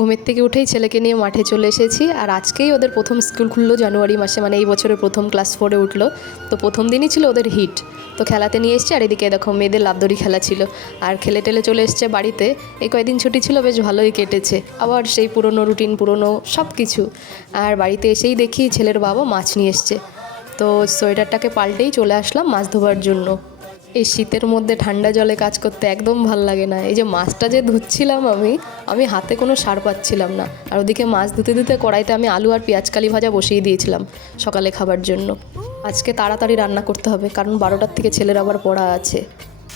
ঘুমের থেকে উঠেই ছেলেকে নিয়ে মাঠে চলে এসেছি। আর আজকেই ওদের প্রথম স্কুল খুললো জানুয়ারি মাসে, মানে এই বছরের প্রথম ক্লাস 4-এ উঠলো। তো প্রথম দিনই ছিল ওদের হিট, তো খেলাতে নিয়ে এসছে। আর এদিকে দেখো মেয়েদের লাফদড়ি খেলা ছিল, আর খেলে টেলে চলে এসছে বাড়িতে। এই কয়েকদিন ছুটি ছিল, বেশ ভালোই কেটেছে। আবার সেই পুরনো রুটিন, পুরনো সব কিছু। আর বাড়িতে এসেই দেখি ছেলের বাবা মাছ নিয়ে এসছে, তো সোয়েটারটাকে পাল্টেই চলে আসলাম মাছ ধোবার জন্য। এই শীতের মধ্যে ঠান্ডা জলে কাজ করতে একদম ভাল লাগে না। এই যে মাছটা যে ধুচ্ছিলাম আমি হাতে কোনো সার পাচ্ছিলাম না। আর ওদিকে মাছ ধুতে ধুতে কড়াইতে আমি আলু আর পেঁয়াজকালি ভাজা বসিয়ে দিয়েছিলাম সকালে খাবার জন্য। আজকে তাড়াতাড়ি রান্না করতে হবে, কারণ 12টার থেকে ছেলের আবার পড়া আছে।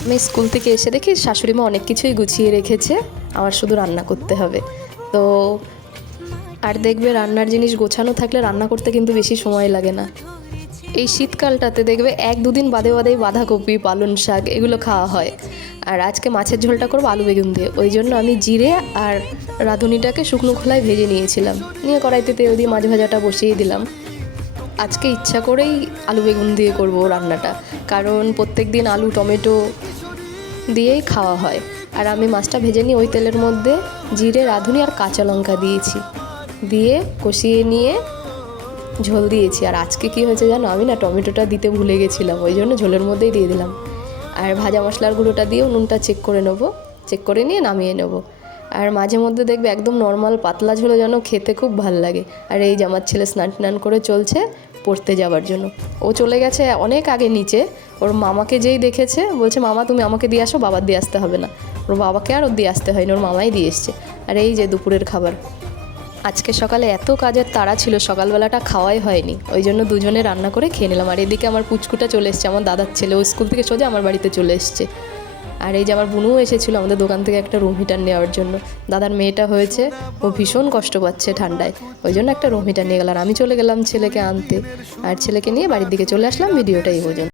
আমি স্কুল থেকে এসে দেখি শাশুড়িমা অনেক কিছুই গুছিয়ে রেখেছে, আমার শুধু রান্না করতে হবে। তো আর দেখবে রান্নার জিনিস গোছানো থাকলে রান্না করতে কিন্তু বেশি সময় লাগে না। এই শীতকালটাতে দেখবে 1-2 দিন বাদে বাদেই বাঁধাকপি, পালং শাক এগুলো খাওয়া হয়। আর আজকে মাছের ঝোলটা করবো আলু বেগুন দিয়ে, ওই জন্য আমি জিরে আর রাঁধুনিটাকে শুকনো খোলায় ভেজে নিয়েছিলাম, নিয়ে কড়াইতে তেল দিয়ে মাছ ভাজাটা বসিয়ে দিলাম। আজকে ইচ্ছা করেই আলু বেগুন দিয়ে করব রান্নাটা, কারণ প্রত্যেক দিন আলু টমেটো দিয়েই খাওয়া হয়। আর আমি মাছটা ভেজে নিয়ে ওই তেলের মধ্যে জিরে, রাঁধুনি আর কাঁচা লঙ্কা দিয়েছি, দিয়ে কষিয়ে নিয়ে ঝোল দিয়েছি। আর আজকে কি হয়েছে জানো, আমি না টমেটোটা দিতে ভুলে গেছিলাম, ওই জন্য ঝোলের মধ্যেই দিয়ে দিলাম। আর ভাজা মশলার গুঁড়োটা দিয়েও নুনটা চেক করে নেবো, চেক করে নিয়ে নামিয়ে নেবো। আর মাঝে মধ্যে দেখবে একদম নর্মাল পাতলা ঝোলও যেন খেতে খুব ভাল লাগে। আর এই যে আমার ছেলে স্নান টান করে চলছে পড়তে যাওয়ার জন্য। ও চলে গেছে অনেক আগে নিচে, ওর মামাকে যেই দেখেছে বলছে মামা তুমি আমাকে দিয়ে আসো, বাবার দিয়ে আসতে হবে না। ওর বাবাকে আর ওর দিয়ে আসতে হয়নি, ওর মামাই দিয়ে এসছে। আর এই যে দুপুরের খাবার, আজকে সকালে এত কাজের তাড়া ছিল, সকালবেলাটা খাওয়াই হয়নি, ওই জন্য দুজনে রান্না করে খেয়ে নিলাম। আর এদিকে আমার পুচকুটা চলে এসছে, আমার দাদার ছেলে, ও স্কুল থেকে সোজা আমার বাড়িতে চলে এসছে। আর এই যে আমার বুনুও এসেছিলো আমাদের দোকান থেকে একটা রুম হিটার নেওয়ার জন্য। দাদার মেয়েটা হয়েছে, ও ভীষণ কষ্ট পাচ্ছে ঠান্ডায়, ওই জন্য একটা রুম হিটার নিয়ে গেল। আর আমি চলে গেলাম ছেলেকে আনতে, আর ছেলেকে নিয়ে বাড়ির দিকে চলে আসলাম। ভিডিওটা এই পর্যন্ত।